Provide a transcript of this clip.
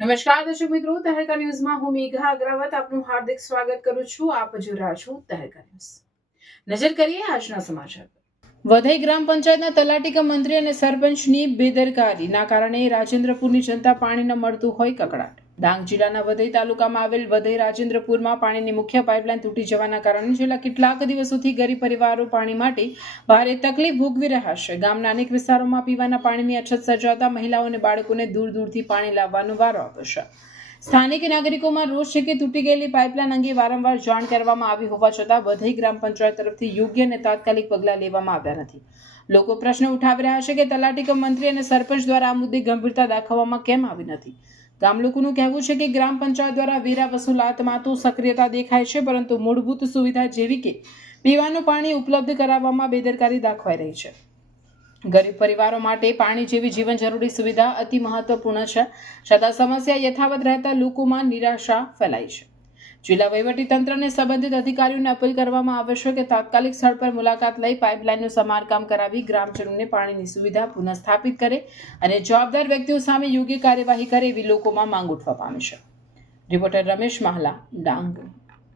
નમસ્કાર દર્શક મિત્રો, તહેલકા ન્યૂઝમાં હું મેઘા અગ્રવાલ આપનું હાર્દિક સ્વાગત કરું છું. આપ જોઈ રહ્યા છો તહેલકા ન્યૂઝ. નજર કરીએ આજના સમાચાર પર. વઘઈ ગ્રામ પંચાયતના તલાટી કમ મંત્રી અને સરપંચની બેદરકારીના કારણે રાજેન્દ્રપુરની જનતા પાણી ન મળતું હોય કકળાટ. ડાંગ જિલ્લાના વઘઈ તાલુકામાં આવેલ વઘઈ રાજેન્દ્રપુરમાં પાણીની મુખ્ય પાઇપલાઇન તૂટી જવાના કારણે છેલ્લા કેટલાક દિવસોથી ગરીબ પરિવારો પાણી માટે ભારે તકલીફ ભોગવી રહ્યા છે. ગામના અનેક વિસ્તારોમાં પીવાના પાણીની અછત સર્જાતા મહિલાઓ અને બાળકોને દૂર દૂરથી પાણી લાવવાનો વારો આવ્યો છે. સ્થાનિક નાગરિકોમાં રોષ છે કે તૂટી ગયેલી પાઇપલાઇન અંગે વારંવાર જાણ કરવામાં આવી હોવા છતાં વઘઈ ગ્રામ પંચાયત તરફથી યોગ્ય અને તાત્કાલિક પગલાં લેવામાં આવ્યા નથી. લોકો પ્રશ્ન ઉઠાવી રહ્યા છે કે તલાટી કમ મંત્રી અને સરપંચ દ્વારા આ મુદ્દે ગંભીરતા દાખવવામાં કેમ આવી નથી. ગામ લોકોનું કહેવું છે કે ગ્રામ પંચાયત દ્વારા વેરા વસૂલાતમાં તો સક્રિયતા દેખાય છે, પરંતુ મૂળભૂત સુવિધા જેવી કે પીવાનું પાણી ઉપલબ્ધ કરાવવામાં બેદરકારી દાખવાઈ રહી છે. ગરીબ પરિવારો માટે પાણી જેવી જીવન જરૂરી સુવિધા અતિ મહત્વપૂર્ણ છે, છતાં સમસ્યા યથાવત રહેતા લોકોમાં નિરાશા ફેલાઈ છે. જિલ્લા વહીવટી તંત્રને સંબંધિત અધિકારીઓને અપીલ કરવામાં આવે છે કે તાત્કાલિક સ્થળ પર મુલાકાત લઈ પાઇપલાઇનનું સમારકામ કરાવી ગ્રામજનોને પાણીની સુવિધા પુનઃસ્થાપિત કરે અને જવાબદાર વ્યક્તિઓ સામે યોગ્ય કાર્યવાહી કરે એવી લોકોમાં માંગ ઉઠવા પામી છે. રિપોર્ટર રમેશ માહલા, ડાંગ.